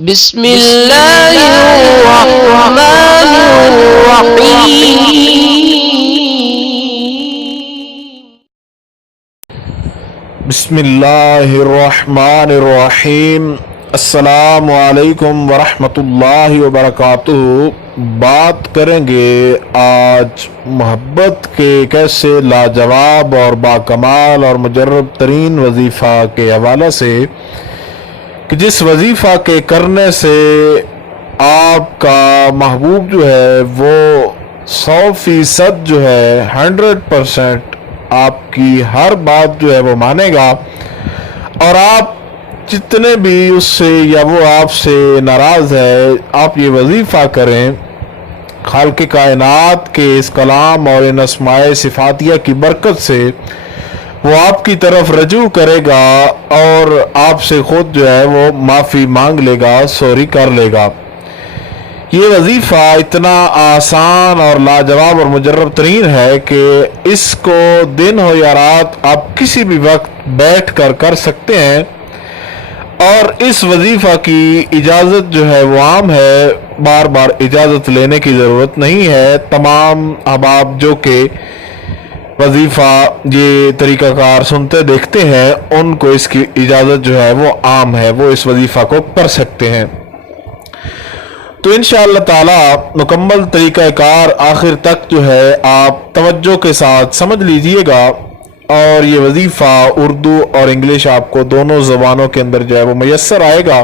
بسم اللہ الرحمن الرحیم بسم اللہ الرحمن الرحیم۔ السلام علیکم ورحمۃ اللہ وبرکاتہ۔ بات کریں گے آج محبت کے ایک ایسے لاجواب اور باکمال اور مجرب ترین وظیفہ کے حوالے سے کہ جس وظیفہ کے کرنے سے آپ کا محبوب جو ہے وہ 100% جو ہے 100% آپ کی ہر بات جو ہے وہ مانے گا، اور آپ جتنے بھی اس سے یا وہ آپ سے ناراض ہے، آپ یہ وظیفہ کریں، خالق کائنات کے اس کلام اور ان اسماء صفاتیہ کی برکت سے وہ آپ کی طرف رجوع کرے گا اور آپ سے خود جو ہے وہ معافی مانگ لے گا، سوری کر لے گا۔ یہ وظیفہ اتنا آسان اور لاجواب اور مجرب ترین ہے کہ اس کو دن ہو یا رات آپ کسی بھی وقت بیٹھ کر سکتے ہیں، اور اس وظیفہ کی اجازت جو ہے وہ عام ہے، بار بار اجازت لینے کی ضرورت نہیں ہے۔ تمام احباب جو کہ وظیفہ یہ طریقہ کار سنتے دیکھتے ہیں، ان کو اس کی اجازت جو ہے وہ عام ہے، وہ اس وظیفہ کو کر سکتے ہیں۔ تو انشاءاللہ تعالی مکمل طریقہ کار آخر تک جو ہے آپ توجہ کے ساتھ سمجھ لیجئے گا، اور یہ وظیفہ اردو اور انگلش آپ کو دونوں زبانوں کے اندر جو ہے وہ میسر آئے گا۔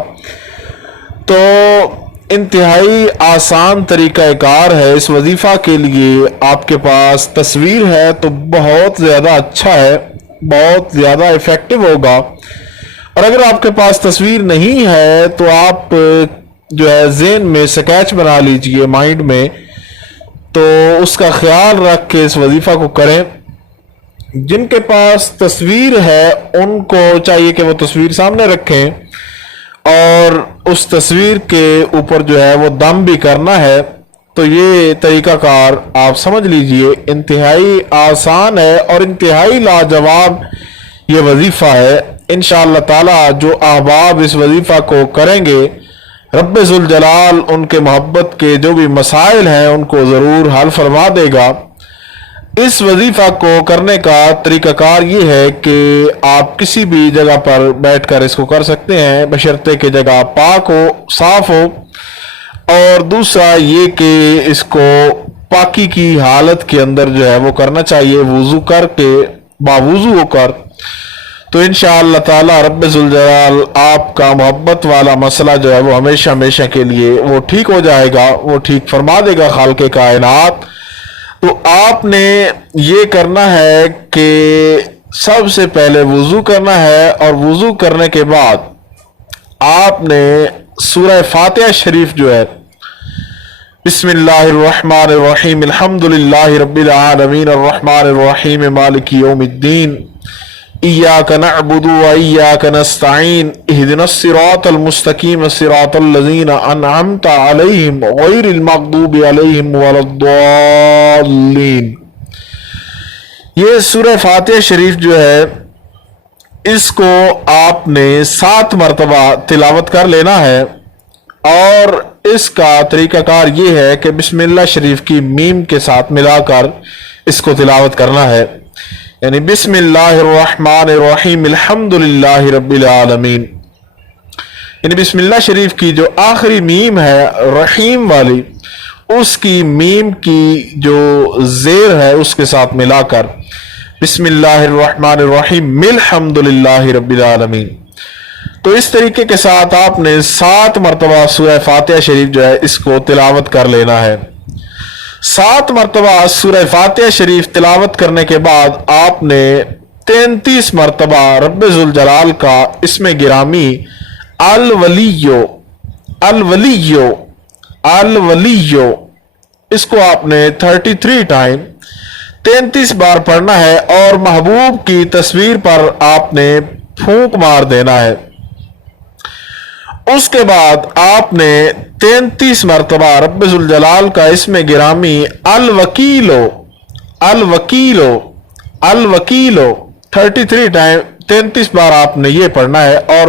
تو انتہائی آسان طریقہ کار ہے اس وظیفہ کے لیے۔ آپ کے پاس تصویر ہے تو بہت زیادہ اچھا ہے، بہت زیادہ ایفیکٹو ہوگا، اور اگر آپ کے پاس تصویر نہیں ہے تو آپ جو ہے ذہن میں سکیچ بنا لیجئے، مائنڈ میں، تو اس کا خیال رکھ کے اس وظیفہ کو کریں۔ جن کے پاس تصویر ہے ان کو چاہیے کہ وہ تصویر سامنے رکھیں، اور اس تصویر کے اوپر جو ہے وہ دم بھی کرنا ہے۔ تو یہ طریقہ کار آپ سمجھ لیجئے، انتہائی آسان ہے اور انتہائی لاجواب یہ وظیفہ ہے۔ انشاءاللہ تعالی جو احباب اس وظیفہ کو کریں گے، رب ذوالجلال ان کے محبت کے جو بھی مسائل ہیں ان کو ضرور حل فرما دے گا۔ اس وظیفہ کو کرنے کا طریقہ کار یہ ہے کہ آپ کسی بھی جگہ پر بیٹھ کر اس کو کر سکتے ہیں، بشرطے کہ جگہ پاک ہو، صاف ہو، اور دوسرا یہ کہ اس کو پاکی کی حالت کے اندر جو ہے وہ کرنا چاہیے، وضو کر کے، باوضو ہو کر۔ تو انشاءاللہ تعالی رب ذوالجلال آپ کا محبت والا مسئلہ جو ہے وہ ہمیشہ ہمیشہ کے لیے وہ ٹھیک ہو جائے گا، وہ ٹھیک فرما دے گا خالق کائنات۔ تو آپ نے یہ کرنا ہے کہ سب سے پہلے وضو کرنا ہے، اور وضو کرنے کے بعد آپ نے سورہ فاتحہ شریف جو ہے، بسم اللہ الرحمن الرحیم، الحمدللہ رب العالمین الرحمن الرحیم مالک یوم الدین، ایاک نعبد و ایاک نستعین، اہدنا الصراط المستقیم صراط الذین انعمت علیہم غیر المغضوب علیہم ولا الضالین۔ یہ سورہ فاتحہ شریف جو ہے اس کو آپ نے 7 مرتبہ تلاوت کر لینا ہے، اور اس کا طریقہ کار یہ ہے کہ بسم اللہ شریف کی میم کے ساتھ ملا کر اس کو تلاوت کرنا ہے، یعنی بسم اللہ الرحمن الرحیم الحمدللہ رب العالمین، یعنی بسم اللہ شریف کی جو آخری میم ہے رحیم والی، اس کی میم کی جو زیر ہے اس کے ساتھ ملا کر بسم اللہ الرحمن الرحیم الحمدللہ رب العالمین۔ تو اس طریقے کے ساتھ آپ نے 7 مرتبہ سورہ فاتحہ شریف جو ہے اس کو تلاوت کر لینا ہے۔ 7 مرتبہ سورہ فاتحہ شریف تلاوت کرنے کے بعد آپ نے 33 مرتبہ رب ذوالجلال کا اسم گرامی الولیو الولیو الولیو، اس کو آپ نے 33 ٹائم 33 بار پڑھنا ہے، اور محبوب کی تصویر پر آپ نے پھونک مار دینا ہے۔ اس کے بعد آپ نے 33 مرتبہ رب ذوالجلال کا اسم گرامی الوکیلو الوکیلو الوکیلو 33 ٹائم 33 بار آپ نے یہ پڑھنا ہے، اور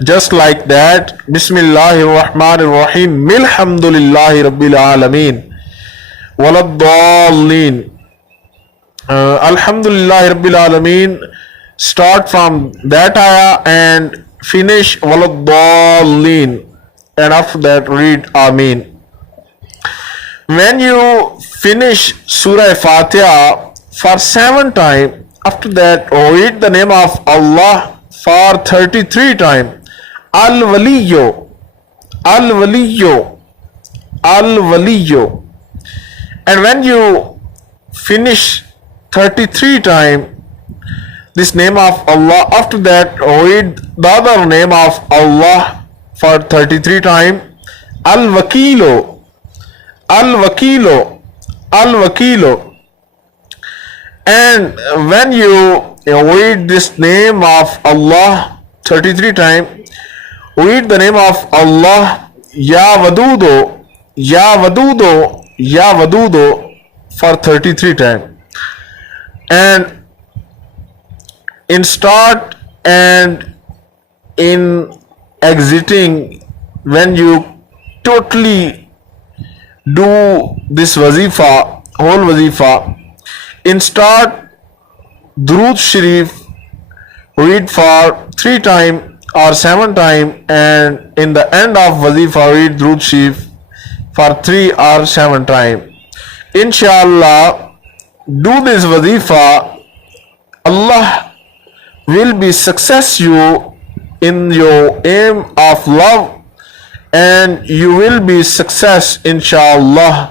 just like that, Bismillahirrahmanirrahim, Alhamdulillahi Rabbil Alameen, Waladdallin, Alhamdulillahi Rabbil Alameen. Start from that ayah and finish Waladdallin, and after that read Ameen. When you finish Surah Fatiha for 7 times, after that read the name of Allah for 33 times. Al-Waliyyo, Al-Waliyyo, Al-Waliyyo. And when you finish 33 times this name of Allah, after that read the other name of Allah for 33 times. Al-Wakilo, Al-Wakilo, Al-Wakilo. And when you read this name of Allah 33 times, read the name of Allah, Ya Wadudo, Ya Wadudo, Ya Wadudo for 33 times. And in start and in exiting, when you totally do this wazifa, whole wazifa, in start Durood Sharif read for 3 times or 7 times, and in the end of wazifa read Durood Sharif for 3 or 7 times. Inshallah, do this wazifa, Allah will be success you in your aim of love, and you will be success inshallah.